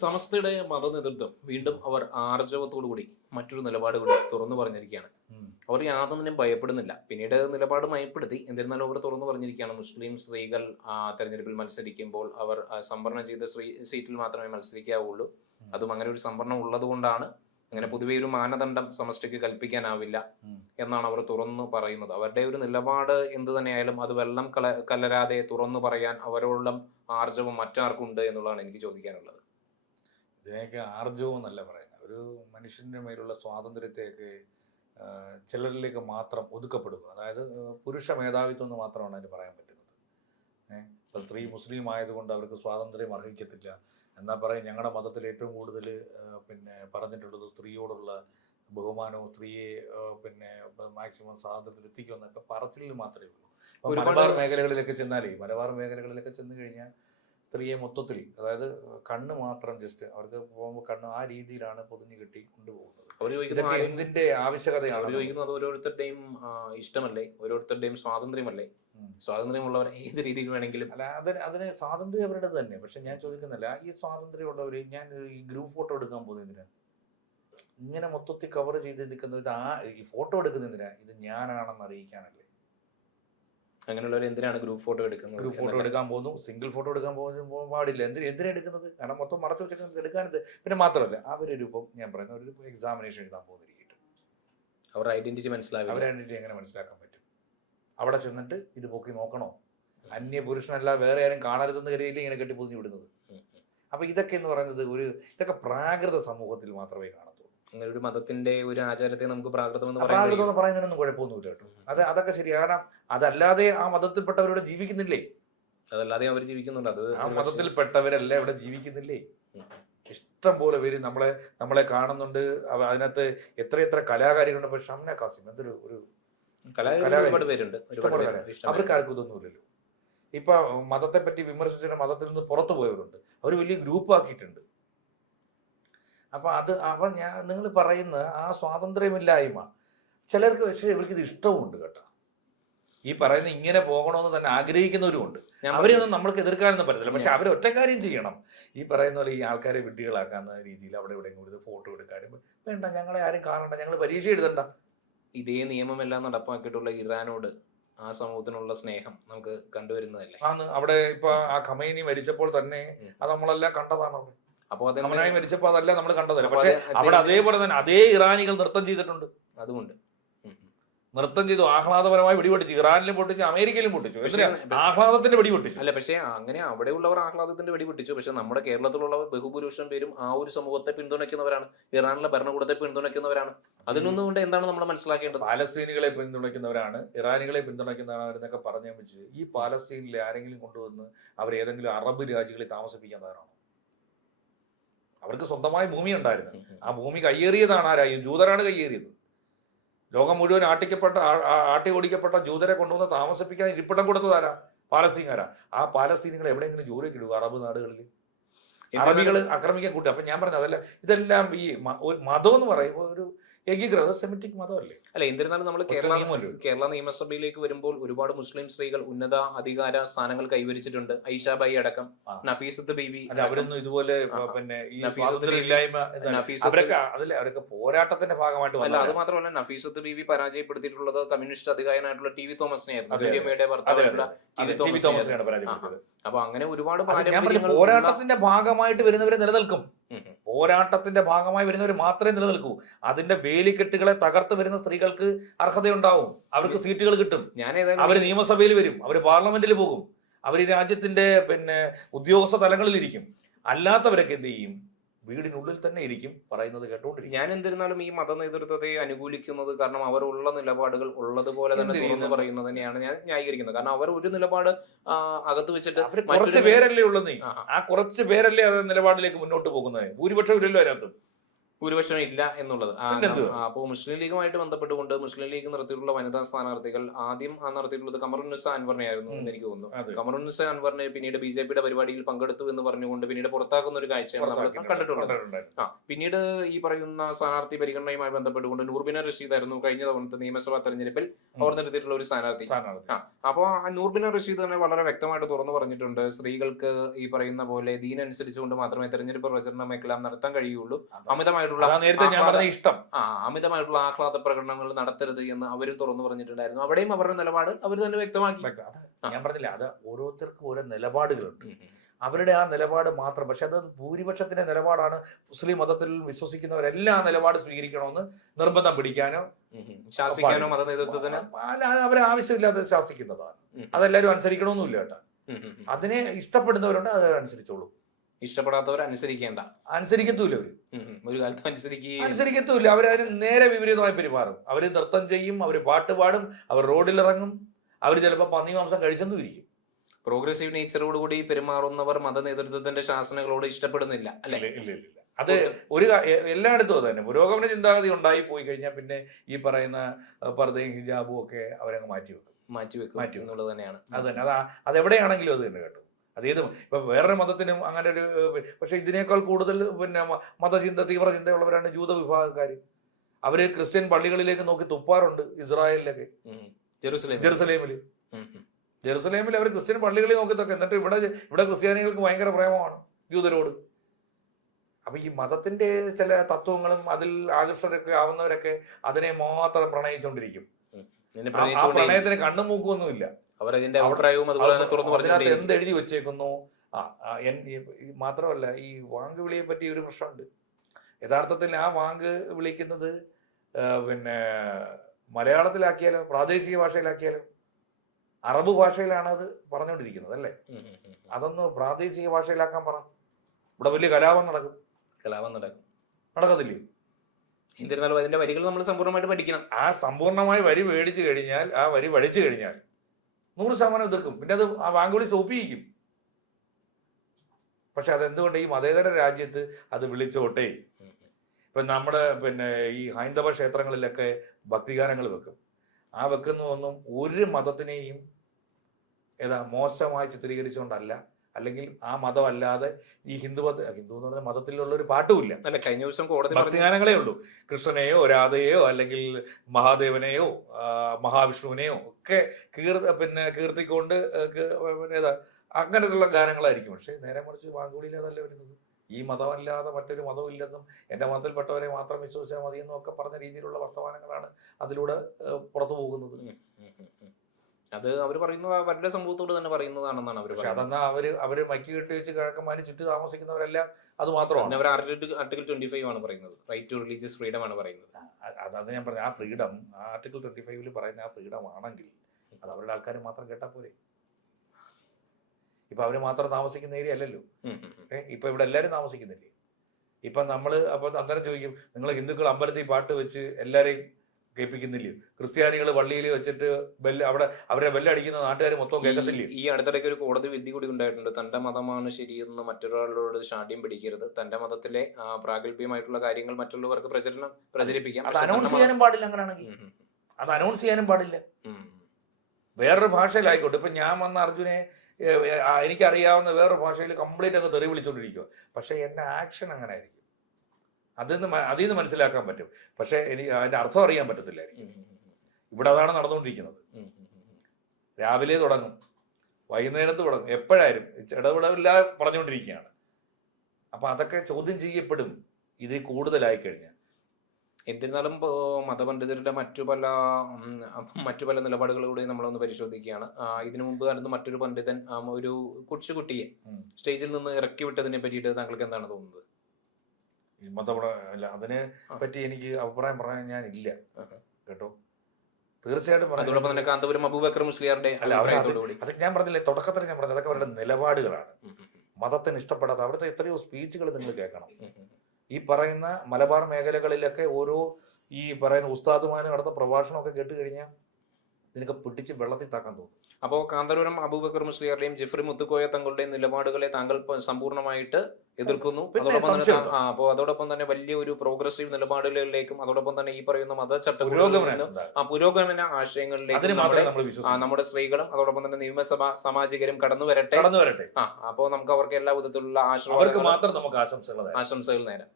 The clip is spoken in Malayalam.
സമസ്തയുടെ മതനേതൃത്വം വീണ്ടും അവർ ആർജവത്തോടുകൂടി മറ്റൊരു നിലപാട് കൂടി തുറന്നു പറഞ്ഞിരിക്കുകയാണ്. അവർ യാതൊന്നിനും ഭയപ്പെടുന്നില്ല. പിന്നീട് നിലപാട് മയപ്പെടുത്തി. എന്നിരുന്നാലും അവർ തുറന്നു പറഞ്ഞിരിക്കുകയാണ്, മുസ്ലിം സ്ത്രീകൾ തെരഞ്ഞെടുപ്പിൽ മത്സരിക്കുമ്പോൾ അവർ സംവരണം ചെയ്ത സീറ്റിൽ മാത്രമേ മത്സരിക്കാവുള്ളൂ. അതും അങ്ങനെ ഒരു സംവരണം ഉള്ളത് കൊണ്ടാണ്. അങ്ങനെ പൊതുവെ ഒരു മാനദണ്ഡം സമഷ്ടിക്ക് കൽപ്പിക്കാനാവില്ല എന്നാണ് അവർ തുറന്നു പറയുന്നത്. അവരുടെ ഒരു നിലപാട് എന്ത് തന്നെയായാലും അത് വെള്ളം കലരാതെ തുറന്നു പറയാൻ അവരോളം ആർജവം മറ്റാർക്കുണ്ട് എന്നുള്ളതാണ് എനിക്ക് ചോദിക്കാനുള്ളത്. ഇതിനെയൊക്കെ ആർജവം എന്നല്ല പറയുന്നത്. ഒരു മനുഷ്യൻ്റെ മേലുള്ള സ്വാതന്ത്ര്യത്തെയൊക്കെ ചിലരിലേക്ക് മാത്രം ഒതുക്കപ്പെടുക. അതായത് പുരുഷ മേധാവിത്വം എന്ന് മാത്രമാണ് അതിന് പറയാൻ പറ്റുന്നത്. ഇപ്പോൾ സ്ത്രീ മുസ്ലിം ആയതുകൊണ്ട് അവർക്ക് സ്വാതന്ത്ര്യം അർഹിക്കത്തില്ല എന്നാൽ പറയും. ഞങ്ങളുടെ മതത്തിൽ ഏറ്റവും കൂടുതൽ പറഞ്ഞിട്ടുള്ളത് സ്ത്രീയോടുള്ള ബഹുമാനവും സ്ത്രീയെ മാക്സിമം സ്വാതന്ത്ര്യത്തിൽ എത്തിക്കുമെന്നൊക്കെ പറച്ചിലിൽ മാത്രമേ ഉള്ളൂ. മലബാർ മേഖലകളിലൊക്കെ ചെന്ന് കഴിഞ്ഞാൽ സ്ത്രീയെ മൊത്തത്തിൽ, അതായത് കണ്ണ് മാത്രം ജസ്റ്റ് അവർക്ക് പോകുമ്പോൾ കണ്ണ് ആ രീതിയിലാണ് പൊതിഞ്ഞു കെട്ടി കൊണ്ടുപോകുന്നത്. ഇതൊക്കെ എന്തിന്റെ ആവശ്യകതയാണ്? അവർ ചോദിക്കുന്നത് ഓരോരുത്തരുടെയും ഇഷ്ടമല്ലേ, ഓരോരുത്തരുടെയും സ്വാതന്ത്ര്യമല്ലേ? സ്വാതന്ത്ര്യമുള്ളവർ ഏത് രീതിയിൽ വേണമെങ്കിലും. അല്ല, അതിന് സ്വാതന്ത്ര്യം അവരുടെ തന്നെ. പക്ഷെ ഞാൻ ചോദിക്കുന്നില്ല, ഈ സ്വാതന്ത്ര്യമുള്ളവർ ഞാൻ ഈ ഗ്രൂപ്പ് ഫോട്ടോ എടുക്കാൻ പോകുന്നതിന് ഇങ്ങനെ മൊത്തത്തിൽ കവർ ചെയ്ത് നിൽക്കുന്നത്, ഈ ഫോട്ടോ എടുക്കുന്നതിന് ഇത് ഞാനാണെന്ന് അറിയിക്കാനല്ലേ? അങ്ങനെയുള്ളവർ എന്തിനാണ് ഗ്രൂപ്പ് ഫോട്ടോ എടുക്കുന്നത്? ഗ്രൂപ്പ് ഫോട്ടോ എടുക്കാൻ പോകുന്നു, സിംഗിൾ ഫോട്ടോ എടുക്കാൻ പോകാൻ പാടില്ല. എന്തിനാ എടുക്കുന്നത്? കാരണം മൊത്തം മറച്ചു വെച്ചിട്ട് എടുക്കാനത്. പിന്നെ മാത്രമല്ല, അവരൊരിപ്പം ഞാൻ പറയുന്ന ഒരു എക്സാമിനേഷൻ എഴുതാൻ പോകുന്നിരിക്കട്ടെ, അവരുടെ ഐഡന്റിറ്റി മനസ്സിലാവും. അവരുടെ ഐഡന്റിറ്റി എങ്ങനെ മനസ്സിലാക്കാൻ പറ്റും? അവിടെ ചെന്നിട്ട് ഇത് പൊക്കി നോക്കണോ? അന്യ പുരുഷനല്ല വേറെ ആരും കാണരുതെന്ന് കരുതിയില്ല ഇങ്ങനെ കെട്ടിപ്പൊതിഞ്ഞു വിടുന്നത്. അപ്പൊ ഇതൊക്കെ എന്ന് പറയുന്നത് ഇതൊക്കെ പ്രാകൃത സമൂഹത്തിൽ മാത്രമേ കാണത്തുള്ളൂ. അങ്ങനെ ഒരു മതത്തിന്റെ ഒരു ആചാരത്തെ നമുക്ക് പ്രാകൃതം എന്ന് പറയുന്നതിനൊന്നും കുഴപ്പമൊന്നുമില്ല കേട്ടോ. അതൊക്കെ ശരി. കാരണം അതല്ലാതെ ആ മതത്തിൽപ്പെട്ടവരിവിടെ ജീവിക്കുന്നില്ലേ? അതല്ലാതെ അവർ ജീവിക്കുന്നുണ്ട്. അത് ആ മതത്തിൽപ്പെട്ടവരല്ല ഇവിടെ ജീവിക്കുന്നില്ലേ? ഇഷ്ടം പോലെ പേര് നമ്മളെ കാണുന്നുണ്ട്. അതിനകത്ത് എത്ര കലാകാരികളുണ്ട്. ഇപ്പൊ ഷംന കാസിം എന്തൊരു ഒരുപാട് പേരുണ്ട്. അവർക്ക് ആർക്കും ഇതൊന്നുമില്ലല്ലോ. ഇപ്പൊ മതത്തെ പറ്റി വിമർശിച്ചിട്ട് മതത്തിൽ നിന്ന് പുറത്തു പോയവരുണ്ട്. അവർ വലിയ ഗ്രൂപ്പ് ആക്കിയിട്ടുണ്ട്. അപ്പൊ നിങ്ങൾ പറയുന്ന ആ സ്വാതന്ത്ര്യമില്ലായ്മ ചിലർക്ക്, പക്ഷേ ഇവർക്കിത് ഇഷ്ടവുമുണ്ട് കേട്ടോ. ഈ പറയുന്ന ഇങ്ങനെ പോകണമെന്ന് തന്നെ ആഗ്രഹിക്കുന്നവരുമുണ്ട്. അവരെയൊന്നും നമ്മൾക്ക് എതിർക്കാനൊന്നും പറ്റത്തില്ല. പക്ഷെ അവർ ഒറ്റ കാര്യം ചെയ്യണം. ഈ പറയുന്ന പോലെ ഈ ആൾക്കാരെ വിഡ്ഢികളാക്കാവുന്ന രീതിയിൽ അവിടെ ഇവിടെ കൂടി ഫോട്ടോ എടുക്കാനും വേണ്ട, ഞങ്ങളെ ആരും കാണണ്ട, ഞങ്ങൾ പരീക്ഷ എഴുതണ്ട. ഇതേ നിയമമെല്ലാം നടപ്പാക്കിയിട്ടുള്ള ഇറാനോട് ആ സമൂഹത്തിനുള്ള സ്നേഹം നമുക്ക് കണ്ടുവരുന്നതല്ലേ? അവിടെ ഇപ്പൊ ആ ഖമൈനി മരിച്ചപ്പോൾ തന്നെ അത് നമ്മളെല്ലാം കണ്ടതാണ്. അവിടെ അപ്പോൾ ഖമൈനി മരിച്ചപ്പോൾ അതല്ല നമ്മൾ കണ്ടതല്ല. പക്ഷെ അവിടെ അതേപോലെ തന്നെ അതേ ഇറാനികൾ നൃത്തം ചെയ്തിട്ടുണ്ട്. അതുകൊണ്ട് നൃത്തം ചെയ്തു, ആഹ്ലാദപരമായി വെടിപൊട്ടിച്ചു. ഇറാനിലും പൊട്ടിച്ചു, അമേരിക്കയിലും പൊട്ടിച്ചു. ആഹ്ലാദത്തിന്റെ വെടിപൊട്ടിച്ചു. അല്ല, പക്ഷേ അങ്ങനെ അവിടെയുള്ളവർ ആഹ്ലാദത്തിന്റെ വെടിപൊട്ടിച്ചു. പക്ഷെ നമ്മുടെ കേരളത്തിലുള്ള ബഹുഭൂരിപക്ഷം പേരും ആ ഒരു സമൂഹത്തെ പിന്തുണയ്ക്കുന്നവരാണ്, ഇറാനിലെ ഭരണകൂടത്തെ പിന്തുണയ്ക്കുന്നവരാണ്. അതിനൊന്നും കൊണ്ട് എന്താണ് നമ്മൾ മനസ്സിലാക്കേണ്ടത്? പാലസ്തീനികളെ പിന്തുണയ്ക്കുന്നവരാണ്, ഇറാനികളെ പിന്തുണയ്ക്കുന്നവരെന്നൊക്കെ പറഞ്ഞു വെച്ച് ഈ പാലസ്തീനിലെ ആരെങ്കിലും കൊണ്ടുവന്ന് അവർ ഏതെങ്കിലും അറബ് രാജ്യങ്ങളിൽ താമസിപ്പിക്കാൻ തയ്യാറാണോ? അവർക്ക് സ്വന്തമായി ഭൂമി ഉണ്ടായിരുന്നു. ആ ഭൂമി കയ്യേറിയതാണ് ആരായി? ജൂതരാണ് കയ്യേറിയത്. ലോകം മുഴുവൻ ആട്ടി ഓടിക്കപ്പെട്ട ജൂതരെ കൊണ്ടുവന്ന് താമസിപ്പിക്കാൻ ഇരിപ്പിടം കൊടുത്തതാരാ? പാലസ്തീൻകാരാ. ആ പാലസ്തീനുകൾ എവിടെയെങ്കിലും ജോലിക്ക് ഇടുക അറബ് നാടുകളിൽ? അറബികൾ ആക്രമിക്കാൻ കൂട്ടുക. അപ്പൊ ഞാൻ പറഞ്ഞത് അതല്ല, ഇതെല്ലാം ഈ മതം എന്ന് പറയുമ്പോൾ ഒരു ഏകീകൃത സെമിറ്റിക് മതമല്ലേ? അല്ല, എന്നിരുന്നാലും നമ്മൾ കേരള നിയമസഭയിലേക്ക് വരുമ്പോൾ ഒരുപാട് മുസ്ലിം സ്ത്രീകൾ ഉന്നത അധികാര സ്ഥാനങ്ങൾ കൈവരിച്ചിട്ടുണ്ട്. ഐഷാബായി അടക്കം, നഫീസത്ത് ബീവി. അവരൊന്നും ഇതുപോലെ ഈ സ്വാതന്ത്ര്യമില്ലായ്മ അവരൊക്കെ പോരാട്ടത്തിന്റെ ഭാഗമായിട്ട് അല്ല. അത് മാത്രമല്ല, നഫീസത്ത് ബീവി പരാജയപ്പെടുത്തിയിട്ടുള്ളത് കമ്മ്യൂണിസ്റ്റ് അധികാരനായിട്ടുള്ള ടി വി തോമസിനെയായിരുന്നു. ഭർത്താവായിട്ടുള്ള ടി വി തോമസിനെയാണ് പരാജയപ്പെടുത്തിയത്. അപ്പൊ അങ്ങനെ ഒരുപാട് പോരാട്ടത്തിന്റെ ഭാഗമായിട്ട് വരുന്നവരെ നിലനിൽക്കും. പോരാട്ടത്തിന്റെ ഭാഗമായി വരുന്നവർ മാത്രമേ നിലനിൽക്കൂ. അതിന്റെ വേലിക്കെട്ടുകളെ തകർത്ത് വരുന്ന സ്ത്രീകൾക്ക് അർഹതയുണ്ടാവും. അവർക്ക് സീറ്റുകൾ കിട്ടും. അവർ നിയമസഭയിൽ വരും, അവർ പാർലമെന്റിൽ പോകും, അവർ രാജ്യത്തിന്റെ ഉദ്യോഗസ്ഥ തലങ്ങളിലിരിക്കും. അല്ലാത്തവരൊക്കെ എന്ത് ചെയ്യും? വീടിനുള്ളിൽ തന്നെ ഇരിക്കും, പറയുന്നത് കേട്ടോണ്ടിരിക്കും. ഞാൻ എന്നിരുന്നാലും ഈ മത നേതൃത്വത്തെ അനുകൂലിക്കുന്നത് കാരണം അവർ ഉള്ള നിലപാടുകൾ ഉള്ളതുപോലെ തന്നെ തുറന്നു പറയുന്നതിനെയാണ് ഞാൻ ന്യായീകരിക്കുന്നത്. കാരണം അവർ ഒരു നിലപാട് അകത്ത് വെച്ചിട്ട് കുറച്ച് പേരല്ലേ ഉള്ളൂ. ആ കുറച്ച് പേരല്ലേ അത് നിലപാടിലേക്ക് മുന്നോട്ട് പോകുന്നത്. ഭൂരിപക്ഷം ഇല്ലല്ലോ അതിനകത്ത്. ഭൂരിപക്ഷം ഇല്ല എന്നുള്ളത്. പിന്നെന്തുവാ? അപ്പോൾ മുസ്ലിം ലീഗുമായിട്ട് ബന്ധപ്പെട്ടുകൊണ്ട് മുസ്ലിം ലീഗ് നിർത്തിയിട്ടുള്ള വനിതാ സ്ഥാനാർത്ഥികൾ ആദ്യം നിർത്തിയിട്ടുള്ളത് കമറുന്നിസ അൻവറിനെ ആയിരുന്നു എന്ന് എനിക്ക് തോന്നുന്നു. അതെ. കമറുന്നിസ അൻവറിനെ പിന്നീട് ബിജെപിയുടെ പരിപാടിയിൽ പങ്കെടുത്തു എന്ന് പറഞ്ഞുകൊണ്ട് പിന്നീട് പുറത്താക്കുന്ന ഒരു കാഴ്ചയാണ് നമ്മൾ കണ്ടിട്ടുള്ളത്. പിന്നീട് ഈ പറയുന്ന സ്ഥാനാർത്ഥി പരിഗണനയുമായി ബന്ധപ്പെട്ടുകൊണ്ട് നൂർബിന റഷീദ് ആയിരുന്നു കഴിഞ്ഞ തവണത്തെ നിയമസഭാ തെരഞ്ഞെടുപ്പിൽ അവർ നിർത്തിയിട്ടുള്ള ഒരു സ്ഥാനാർത്ഥി. അപ്പോൾ നൂർബിന റഷീദ് തന്നെ വളരെ വ്യക്തമായിട്ട് തുറന്നു പറഞ്ഞിട്ടുണ്ട്, സ്ത്രീകൾക്ക് ഈ പറയുന്ന പോലെ ദീനനുസരിച്ചുകൊണ്ട് മാത്രമേ തെരഞ്ഞെടുപ്പ് പ്രചരണമെല്ലാം നടത്താൻ കഴിയുള്ളൂ, അമിതമായിട്ടുള്ള ആഹ്ലാദ പ്രകടനങ്ങൾ നടത്തരുത് എന്ന് അവരും തുറന്നു പറഞ്ഞിട്ടുണ്ടായിരുന്നു. അവിടെയും അവരുടെ നിലപാട് അവർ തന്നെ വ്യക്തമാക്കി. ഞാൻ പറഞ്ഞില്ല, അത് ഓരോരുത്തർക്കും ഓരോ നിലപാടുകളുണ്ട്, അവരുടെ ആ നിലപാട് മാത്രം. പക്ഷെ അത് ഭൂരിപക്ഷത്തിന്റെ നിലപാടാണ്. മുസ്ലിം മതത്തിൽ വിശ്വസിക്കുന്നവരെല്ലാം ആ നിലപാട് സ്വീകരിക്കണമെന്ന് നിർബന്ധം പിടിക്കാനോ ശാസിക്കാനോ മത നേതൃത്വത്തിന് അവരെ ആവശ്യമില്ലാതെ ശാസിക്കുന്നതാണ്. അതെല്ലാവരും അനുസരിക്കണമെന്നില്ല കേട്ടോ. അതിനെ ഇഷ്ടപ്പെടുന്നവരുണ്ട്, അത് അനുസരിച്ചോളൂ. ഇഷ്ടപ്പെടാത്തവർ അനുസരിക്കത്തൂല്ല. ഒരു കാലത്ത് അനുസരിക്കത്തൂല്ല. അവരതിന് നേരെ വിപരീതമായി പെരുമാറും. അവര് നൃത്തം ചെയ്യും, അവര് പാട്ട് പാടും, അവർ റോഡിലിറങ്ങും, അവർ ചിലപ്പോൾ പന്നി മാംസം കഴിച്ചെന്നും ഇരിക്കും. പ്രോഗ്രസീവ് നേച്ചറോടുകൂടി പെരുമാറുന്നവർ മത നേതൃത്വത്തിന്റെ ശാസനകളോട് ഇഷ്ടപ്പെടുന്നില്ല, അല്ലെ? ഇല്ല. അത് ഒരു എല്ലായിടത്തും അത് തന്നെ. പുരോഗമന ചിന്താഗതി ഉണ്ടായി പോയി കഴിഞ്ഞാൽ പിന്നെ ഈ പറയുന്ന പർദ്ദയും ഹിജാബും ഒക്കെ അവരങ്ങ് മാറ്റിവെക്കും എന്നുള്ളത് തന്നെയാണ്. അത് തന്നെ. അതെവിടെയാണെങ്കിലും അത് തന്നെ കേട്ടോ. അതേത് ഇപ്പൊ വേറൊരു മതത്തിനും അങ്ങനെ ഒരു, പക്ഷെ ഇതിനേക്കാൾ കൂടുതൽ പിന്നെ തീവ്ര ചിന്തയുള്ളവരാണ് ജൂത വിഭാഗക്കാർ. അവര് ക്രിസ്ത്യൻ പള്ളികളിലേക്ക് നോക്കി തുപ്പാറുണ്ട്. ഇസ്രായേലിലൊക്കെ, ജെറുസലേമിൽ അവർ ക്രിസ്ത്യൻ പള്ളികളിൽ നോക്കി തൊക്കെ. എന്നിട്ട് ഇവിടെ ക്രിസ്ത്യാനികൾക്ക് ഭയങ്കര പ്രേമമാണ് ജൂതരോട്. അപ്പൊ ഈ മതത്തിന്റെ ചില തത്വങ്ങളും അതിൽ ആകർഷകരൊക്കെ ആവുന്നവരൊക്കെ അതിനെ മാത്രം പ്രണയിച്ചുകൊണ്ടിരിക്കും. ആ പ്രണയത്തിന് കണ്ണും മൂക്കൊന്നുമില്ല. അതിനകത്ത് എന്തെഴുതി വെച്ചേക്കുന്നു. മാത്രമല്ല, ഈ വാങ്ക് വിളിയെ പറ്റി ഒരു പ്രശ്നമുണ്ട്. യഥാർത്ഥത്തിൽ ആ വാങ്ക് വിളിക്കുന്നത് പിന്നെ മലയാളത്തിലാക്കിയാലോ പ്രാദേശിക ഭാഷയിലാക്കിയാലോ അറബ് ഭാഷയിലാണ് അത് പറഞ്ഞുകൊണ്ടിരിക്കുന്നത്, അല്ലേ? അതൊന്ന് പ്രാദേശിക ഭാഷയിലാക്കാൻ പറ. ഇവിടെ വലിയ കലാപം നടക്കും. നടക്കത്തില്ലേ? എന്നിരുന്നാലും അതിന്റെ വരികൾ നമ്മൾ സമ്പൂർണ്ണമായിട്ട് പഠിക്കണം. ആ സമ്പൂർണ്ണമായി വരി മേടിച്ചു കഴിഞ്ഞാൽ, ആ വരി പഠിച്ചു കഴിഞ്ഞാൽ 100% എതിർക്കും. പിന്നെ അത് ആ വാങ്കുവിളി സ്റ്റോപ്പ് ചെയ്യിക്കും. പക്ഷെ അതെന്തുകൊണ്ട് ഈ മതേതര രാജ്യത്ത് അത് വിളിച്ചോട്ടെ. ഇപ്പം നമ്മുടെ പിന്നെ ഈ ഹൈന്ദവ ക്ഷേത്രങ്ങളിലൊക്കെ ഭക്തിഗാനങ്ങൾ വെക്കും. ആ വെക്കുന്നതൊന്നും ഒരു മതത്തിനെയും മോശമായി ചിത്രീകരിച്ചുകൊണ്ടല്ല, അല്ലെങ്കിൽ ആ മതമല്ലാതെ ഈ ഹിന്ദു എന്ന് പറഞ്ഞ മതത്തിലുള്ള ഒരു പാട്ടുമില്ല. അല്ല, കഴിഞ്ഞ ദിവസം ഭക്തിഗാനങ്ങളേ ഉള്ളൂ. കൃഷ്ണനെയോ രാധയെയോ അല്ലെങ്കിൽ മഹാദേവനെയോ മഹാവിഷ്ണുവിനെയോ ഒക്കെ കീർത്തിക്കൊണ്ട് അങ്ങനെയുള്ള ഗാനങ്ങളായിരിക്കും. പക്ഷെ നേരെ മറിച്ച് വാങ്കുവിളിയിൽ അതല്ല വരുന്നത്. ഈ മതമല്ലാതെ മറ്റൊരു മതവും ഇല്ലെന്നും എൻ്റെ മതത്തിൽപ്പെട്ടവരെ മാത്രം വിശ്വസിച്ചാൽ മതിയെന്നും ഒക്കെ പറഞ്ഞ രീതിയിലുള്ള വർത്തമാനങ്ങളാണ് അതിലൂടെ പുറത്തു പോകുന്നത്. അത് അവർ പറയുന്നത് അവരുടെ സംഭവത്തോട് തന്നെ പറയുന്നതാണെന്നാണ് അവർ. പക്ഷെ അതെന്നാ അവര് മൈക്ക് കെട്ടി വെച്ച് കിഴക്കന്മാര് ചുറ്റും താമസിക്കുന്നവരെല്ലാം അത് മാത്രമാണ്. അവർ ആർട്ടിക്കിൾ 25 ആണ് പറയുന്നത്, റൈറ്റ് ടു റിലീജിയസ് ഫ്രീഡം ആണ് പറയുന്നത്. അത് ഞാൻ പറഞ്ഞു, ആ ഫ്രീഡം ആർട്ടിക്കിൾ 25 പറയുന്ന ആ ഫ്രീഡം ആണെങ്കിൽ അത് അവരുടെ ആൾക്കാർ മാത്രം കേട്ടാൽ പോരെ. ഇപ്പൊ അവര് മാത്രം താമസിക്കുന്ന ഏരിയ അല്ലല്ലോ. ഇപ്പൊ ഇവിടെ എല്ലാവരും താമസിക്കുന്നില്ലേ? ഇപ്പൊ നമ്മള് അപ്പൊ അന്നേരം ചോദിക്കും, നിങ്ങൾ ഹിന്ദുക്കൾ അമ്പലത്തിൽ പാട്ട് വെച്ച് എല്ലാരെയും കേൾപ്പിക്കുന്നില്ലയോ? ക്രിസ്ത്യാനികൾ പള്ളിയിൽ വെച്ചിട്ട് അവിടെ അവരെ ബെല്ലടിക്കുന്ന നാട്ടുകാർ മൊത്തം കേൾക്കത്തില്ലേ? ഈ അടുത്തിടയ്ക്ക് ഒരു കോടതി വിധി കൂടി ഉണ്ടായിട്ടുണ്ട്. തന്റെ മതമാണ് ശരിയെന്ന് മറ്റൊരാളോട് ശാഠ്യം പിടിക്കരുത്, തന്റെ മതത്തിലെ പ്രാഗൽഭ്യമായിട്ടുള്ള കാര്യങ്ങൾ മറ്റുള്ളവർക്ക് പ്രചരിപ്പിക്കാം. അത് അനൗൺസ് ചെയ്യാനും പാടില്ല. അങ്ങനെയാണെങ്കിൽ അത് അനൗൺസ് ചെയ്യാനും പാടില്ല. വേറൊരു ഭാഷയിലായിക്കോട്ടെ. ഇപ്പൊ ഞാൻ വന്ന അർജുനെ എനിക്കറിയാവുന്ന വേറൊരു ഭാഷയിൽ കംപ്ലീറ്റ് അങ്ങ് തെറി വിളിച്ചോണ്ടിരിക്കുക. പക്ഷെ എന്റെ ആക്ഷൻ അങ്ങനെ ആയിരിക്കും. അതിൽ നിന്ന് മനസ്സിലാക്കാൻ പറ്റും. പക്ഷെ എനിക്ക് അതിന്റെ അർത്ഥം അറിയാൻ പറ്റത്തില്ലായിരിക്കും. ഇവിടെ അതാണ് നടന്നുകൊണ്ടിരിക്കുന്നത്. രാവിലെ തുടങ്ങും, വൈകുന്നേരത്ത് തുടങ്ങും, എപ്പോഴായാലും ഇടപെടലില്ലാതെ പറഞ്ഞുകൊണ്ടിരിക്കുകയാണ്. അപ്പൊ അതൊക്കെ ചോദ്യം ചെയ്യപ്പെടും ഇത് കൂടുതലായി കഴിഞ്ഞാൽ. എന്നിരുന്നാലും മതപണ്ഡിതരുടെ മറ്റു പല നിലപാടുകളിലൂടെ നമ്മളൊന്ന് പരിശോധിക്കുകയാണ്. ഇതിനു മുമ്പ് നടന്ന മറ്റൊരു പണ്ഡിതൻ ഒരു കൊച്ചുകുട്ടിയെ സ്റ്റേജിൽ നിന്ന് ഇറക്കി വിട്ടതിനെ പറ്റിയിട്ട് താങ്കൾക്ക് എന്താണ് തോന്നുന്നത്? അതിനെ പറ്റി എനിക്ക് അഭിപ്രായം പറയാൻ ഞാനില്ല കേട്ടോ. തീർച്ചയായിട്ടും അതൊക്കെ ഞാൻ പറഞ്ഞില്ലേ തുടക്കത്തിൽ, ഞാൻ പറഞ്ഞത് അതൊക്കെ അവരുടെ നിലപാടുകളാണ്. മതത്തിന് ഇഷ്ടപ്പെടാത്ത അവിടുത്തെ എത്രയോ സ്പീച്ചുകൾ നിങ്ങൾ കേൾക്കണം. ഈ പറയുന്ന മലബാർ മേഖലകളിലൊക്കെ ഓരോ ഈ പറയുന്ന ഉസ്താദുമാര് നടന്ന പ്രഭാഷണമൊക്കെ കേട്ട് കഴിഞ്ഞാൽ ഇതിനൊക്കെ പിടിച്ച് വെള്ളത്തിൽ താക്കാൻ തോന്നും. അപ്പോൾ കാന്തപുരം അബൂബക്കർ മുസ്ലിയാരുടെയും ജിഫ്രി മുത്തുക്കോയ തങ്ങളുടെയും നിലപാടുകളെ താങ്കൾ സമ്പൂർണ്ണമായിട്ട് എതിർക്കുന്നു. പിന്നെ അതോടൊപ്പം തന്നെ സംശയമുണ്ടോ? അപ്പോൾ അതോടൊപ്പം തന്നെ വലിയ ഒരു പ്രോഗ്രസീവ് നിലപാടുകളിലേക്കും അതോടൊപ്പം തന്നെ ഈ പറയുന്ന പുരോഗമനം പുരോഗമന അതിന് ആശയങ്ങളിലേക്കും മാത്രമേ നമ്മൾ വിശ്വസിക്കൂ. നമ്മുടെ സ്ത്രീകളും അതോടൊപ്പം തന്നെ നിയമസഭ സാമാജികരും കടന്നു വരട്ടെ. കടന്നു വരട്ടെ. അപ്പോൾ നമുക്ക് അവർക്ക് എല്ലാ വിധത്തിലുള്ള അവർക്ക് മാത്രം നമുക്ക് ആശംസകൾ ആശംസകൾ നേരാം.